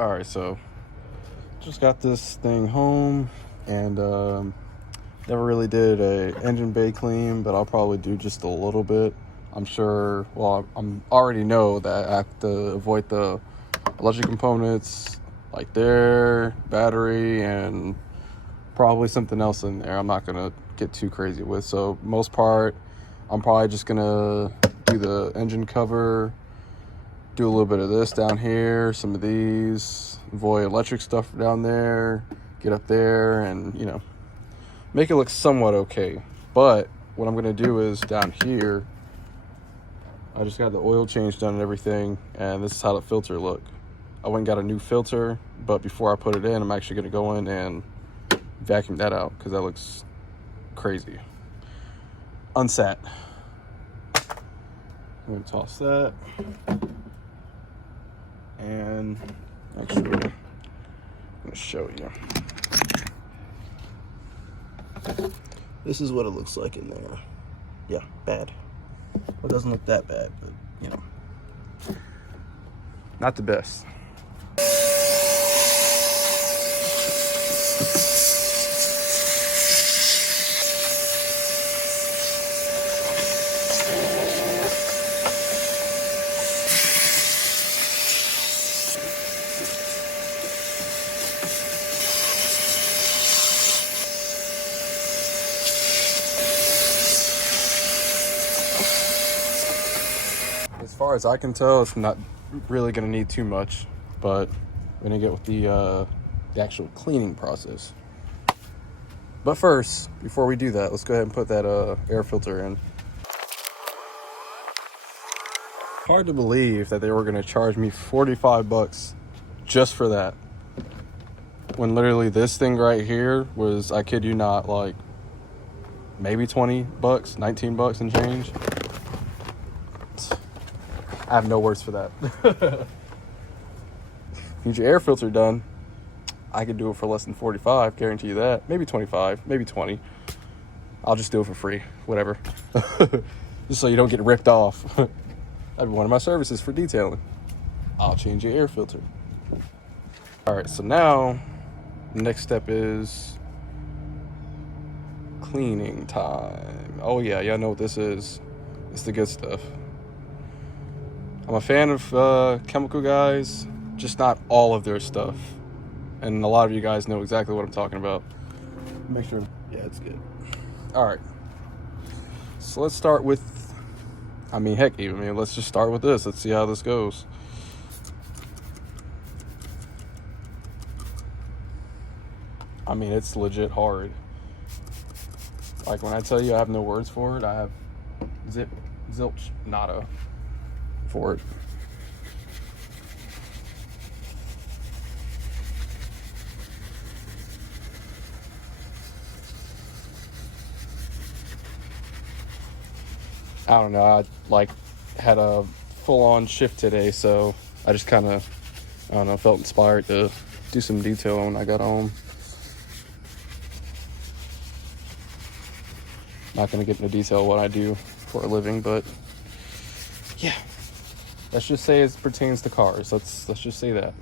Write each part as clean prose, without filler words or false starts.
All right, so just got this thing home, and never really did a engine bay clean, but I'll probably do just a little bit. I'm sure. Well, I'm already know that I have to avoid the electric components, like their battery, and probably something else in there. I'm not gonna get too crazy with. So most part, I'm probably just gonna do the engine cover, do a little bit of this down here, some of these, avoid electric stuff down there, get up there, and make it look somewhat okay. But what I'm gonna do is down here, I just got the oil change done and everything, and this is how the filter look. I went and got a new filter, but before I put it in, I'm actually gonna go in and vacuum that out because that looks crazy. Unsat. I'm gonna toss that. And actually, I'm gonna show you. This is what it looks like in there. Yeah, bad. Well, it doesn't look that bad, but not the best. As far as I can tell, it's not really going to need too much, but we're going to get with the actual cleaning process. But first, before we do that, let's go ahead and put that air filter in. Hard to believe that they were going to charge me $45 just for that, when literally this thing right here was, I kid you not, like maybe $20, $19 and change. I have no words for that. Need your air filter done, I could do it for less than 45, guarantee you that. Maybe 25, maybe 20. I'll just do it for free, whatever. Just so you don't get ripped off. That'd be one of my services for detailing. I'll change your air filter. All right, so now the next step is cleaning time. Oh yeah, y'all know what this is. It's the good stuff. I'm a fan of Chemical Guys, just not all of their stuff. And a lot of you guys know exactly what I'm talking about. Make sure, yeah, it's good. All right. So let's start with, let's just start with this. Let's see how this goes. It's legit hard. Like when I tell you I have no words for it, I have zilch, nada for it. I don't know, I had a full-on shift today, so I just kind of, felt inspired to do some detail when I got home. Not going to get into detail what I do for a living, but yeah, let's just say it pertains to cars. Let's just say that.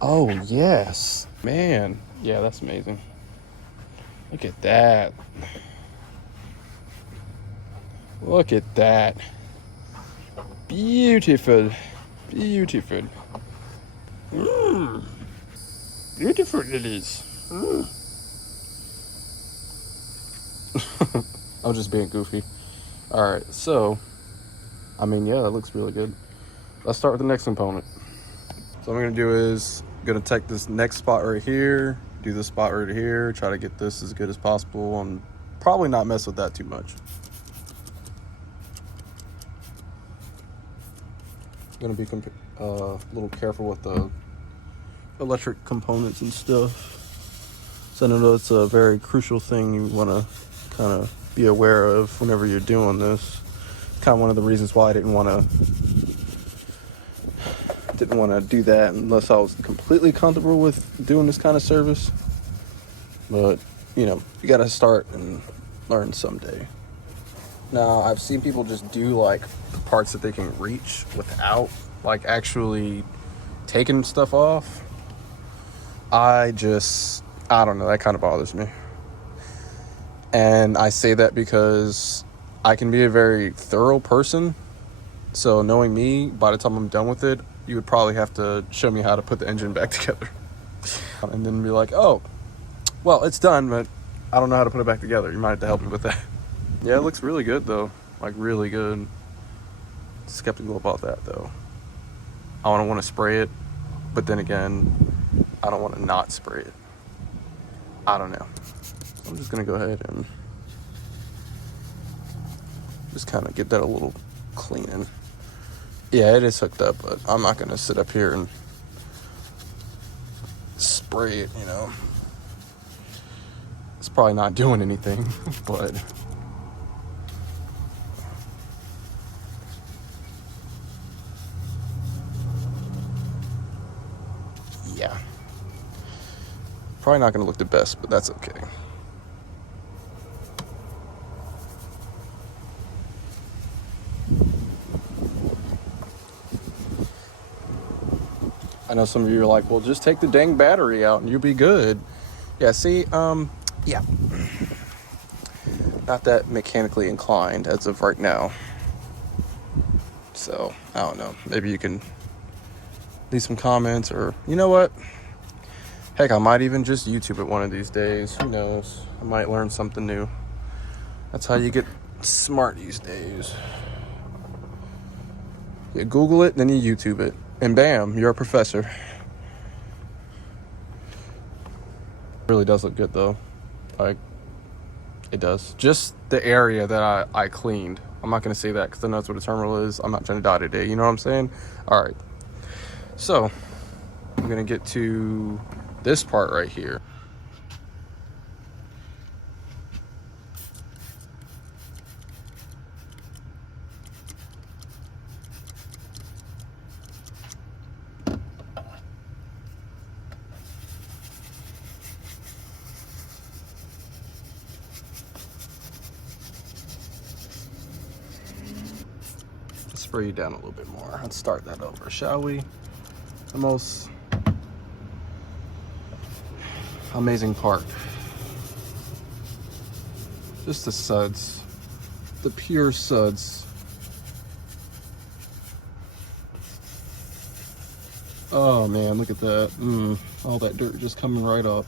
Oh yes, man, yeah, that's amazing. Look at that. Look at that. Beautiful. Beautiful. Beautiful it is. I was just being goofy. Alright, so, yeah, that looks really good. Let's start with the next component. So what I'm going to do is, I'm going to take this next spot right here, do this spot right here, try to get this as good as possible, and probably not mess with that too much. Going to be a little careful with the electric components and stuff. So I know it's a very crucial thing you want to kind of be aware of whenever you're doing this. Kind of one of the reasons why I didn't want to do that unless I was completely comfortable with doing this kind of service. But you got to start and learn someday. Now, I've seen people just do like parts that they can reach without like actually taking stuff off. I don't know, that kind of bothers me. And I say that because I can be a very thorough person. So knowing me, by the time I'm done with it, you would probably have to show me how to put the engine back together. And then be like, oh, well, it's done, but I don't know how to put it back together. You might have to help me with that. Yeah, it looks really good, though. Like, really good. Skeptical about that, though. I don't want to spray it, but then again, I don't want to not spray it. I don't know. I'm just going to go ahead and just kind of get that a little cleaning. Yeah, it is hooked up, but I'm not going to sit up here and spray it, you know. It's probably not doing anything, but yeah. Probably not going to look the best, but that's okay. I know some of you are like, well, just take the dang battery out and you'll be good. Yeah, see, yeah. Not that mechanically inclined as of right now. So, I don't know. Maybe you can leave some comments, or, you know what? Heck, I might even just YouTube it one of these days. Who knows? I might learn something new. That's how you get smart these days. You Google it, then you YouTube it. And bam, you're a professor. It really does look good, though. Like, it does. Just the area that I cleaned. I'm not going to say that because I know that's what a terminal is. I'm not trying to dot it today. You know what I'm saying? All right. So, I'm going to get to this part right here. Spray you down a little bit more. Let's start that over, shall we? The most amazing part. Just the suds. The pure suds. Oh man, look at that. All that dirt just coming right up.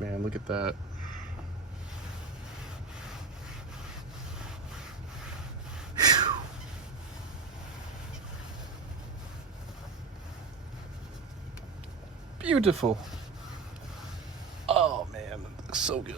Man, look at that. Whew. Beautiful. Oh man, that looks so good.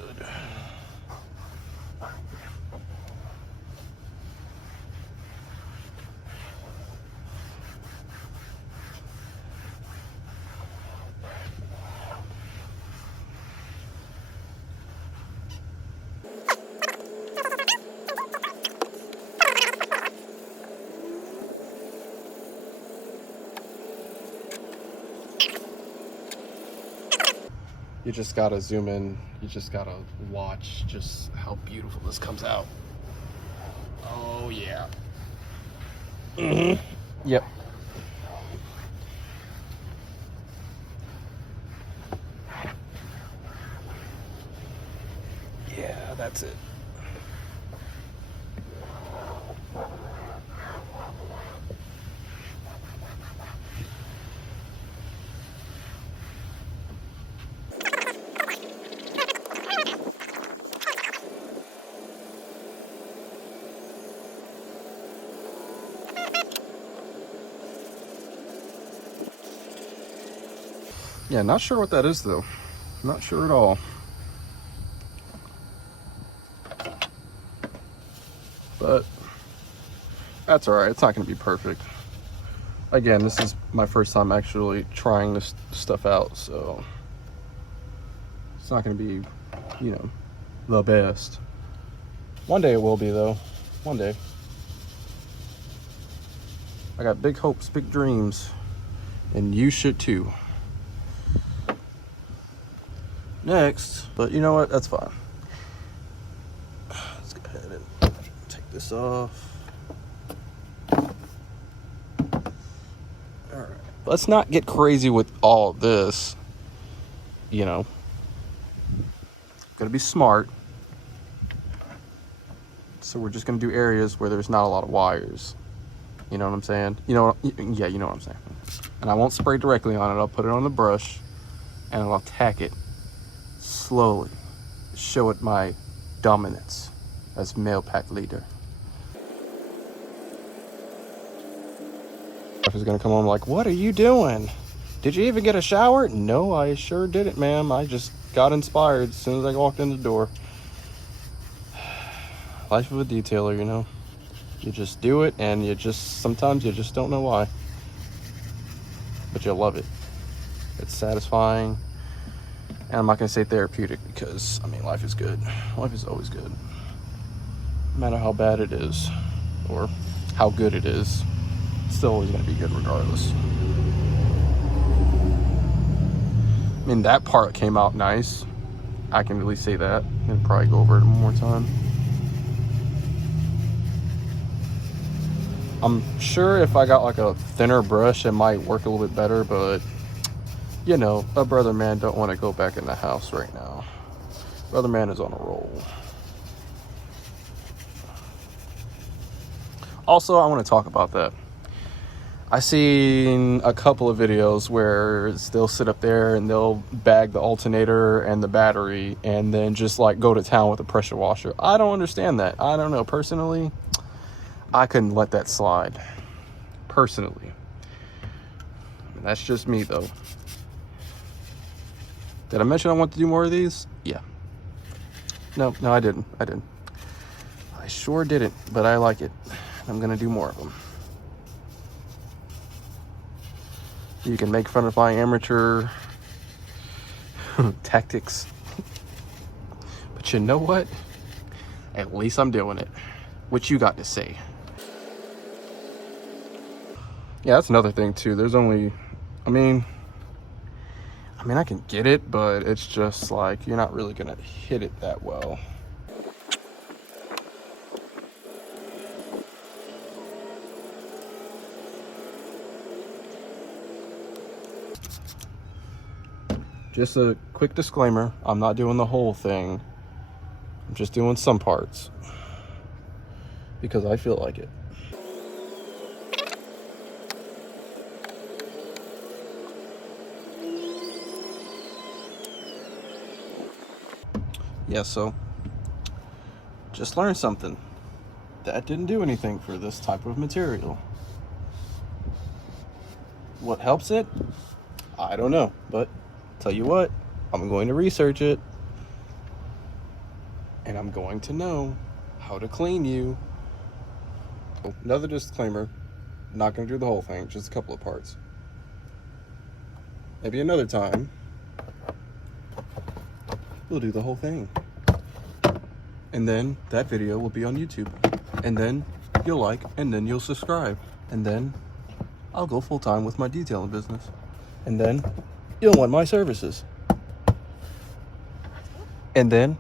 You just gotta zoom in. You just gotta watch just how beautiful this comes out. Oh yeah. Yep. Yeah, that's it. Yeah, not sure what that is though. Not sure at all. But That's all right. It's not going to be perfect. Again, this is my first time actually trying this stuff out, so it's not going to be, you know, the best. One day it will be, though. One day. I got big hopes, big dreams, and you should too. Next, but you know what? That's fine. Let's go ahead and take this off. All right. Let's not get crazy with all this. You know, gotta be smart. So we're just gonna do areas where there's not a lot of wires. You know what I'm saying? You know, yeah, you know what I'm saying. And I won't spray directly on it. I'll put it on the brush and I'll tack it slowly. Show it my dominance as male pack leader. Is gonna come home like, what are you doing? Did you even get a shower? No, I sure didn't, ma'am. I just got inspired as soon as I walked in the door. Life of a detailer, you know. You just do it, and sometimes you just don't know why. But you love it. It's satisfying. And I'm not gonna say therapeutic because, I mean, life is good. Life is always good. No matter how bad it is, or how good it is, it's still always gonna be good regardless. I mean, that part came out nice. I can really say that. And probably go over it one more time. I'm sure if I got like a thinner brush, it might work a little bit better, but you know, a brother man don't want to go back in the house right now. Brother man is on a roll. Also, I want to talk about that. I seen a couple of videos where they'll sit up there and they'll bag the alternator and the battery and then just like go to town with a pressure washer. I don't understand that. I don't know. Personally, I couldn't let that slide. Personally. That's just me though. Did I mention I want to do more of these? Yeah. No, I didn't. I sure didn't, but I like it. I'm gonna do more of them. You can make fun of my amateur tactics. But you know what? At least I'm doing it. What you got to say? Yeah, that's another thing too. There's only, I mean, I can get it, but it's just like, you're not really gonna hit it that well. Just a quick disclaimer, I'm not doing the whole thing. I'm just doing some parts. Because I feel like it. Yeah, so just learned something. That didn't do anything for this type of material. What helps it? I don't know, but tell you what, I'm going to research it. And I'm going to know how to clean you. Another disclaimer, not going to do the whole thing, just a couple of parts. Maybe another time, we'll do the whole thing. And then that video will be on YouTube. And then you'll like, and then you'll subscribe. And then I'll go full time with my detailing business. And then you'll want my services. And then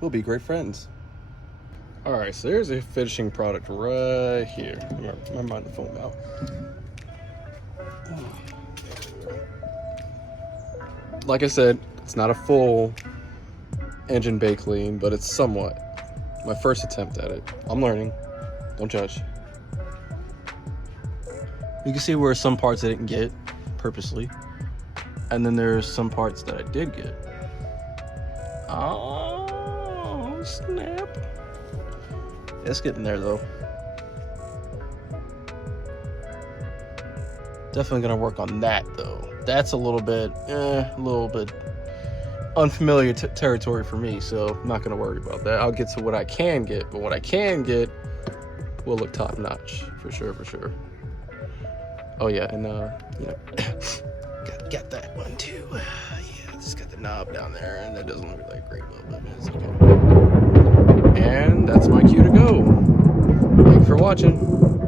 we'll be great friends. All right, so there's a finishing product right here. My mind the phone out. Like I said, it's not a full engine bay clean, but it's somewhat. My first attempt at it. I'm learning. Don't judge. You can see where some parts I didn't get purposely. And then there's some parts that I did get. Oh, snap. It's getting there though. Definitely gonna work on that though. That's a little bit unfamiliar territory for me, so I'm not gonna worry about that. I'll get to what I can get, but what I can get, will look top notch for sure, for sure. Oh yeah, and you know, got that one too. Yeah, just got the knob down there, and that doesn't look like great, but it's okay. And that's my cue to go. Thanks for watching.